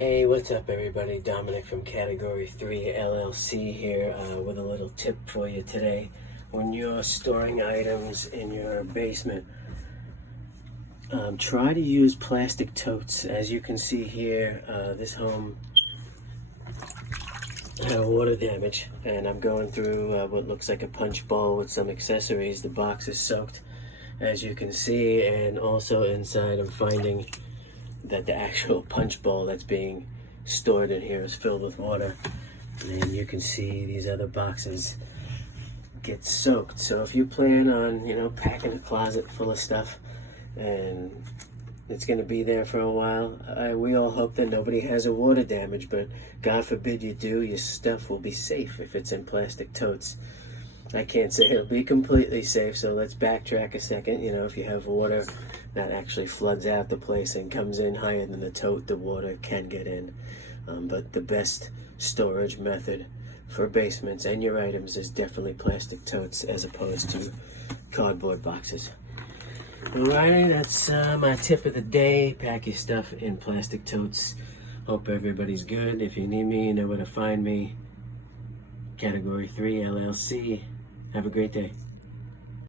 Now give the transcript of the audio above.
Hey, what's up everybody? Dominic from Category 3 LLC here with a little tip for you today. When you're storing items in your basement, try to use plastic totes. As you can see here, this home had water damage, and I'm going through what looks like a punch bowl with some accessories. The box is soaked, as you can see, and also inside I'm finding that the actual punch bowl that's being stored in here is filled with water, and you can see these other boxes get soaked. So if you plan on, packing a closet full of stuff and it's going to be there for a while, we all hope that nobody has a water damage, but God forbid you do, your stuff will be safe if it's in plastic totes. I can't say it'll be completely safe, so let's backtrack a second. If you have water that actually floods out the place and comes in higher than the tote, the water can get in. But the best storage method for basements and your items is definitely plastic totes as opposed to cardboard boxes. Alrighty, that's my tip of the day. Pack your stuff in plastic totes. Hope everybody's good. If you need me, you know where to find me. Category 3 LLC. Have a great day.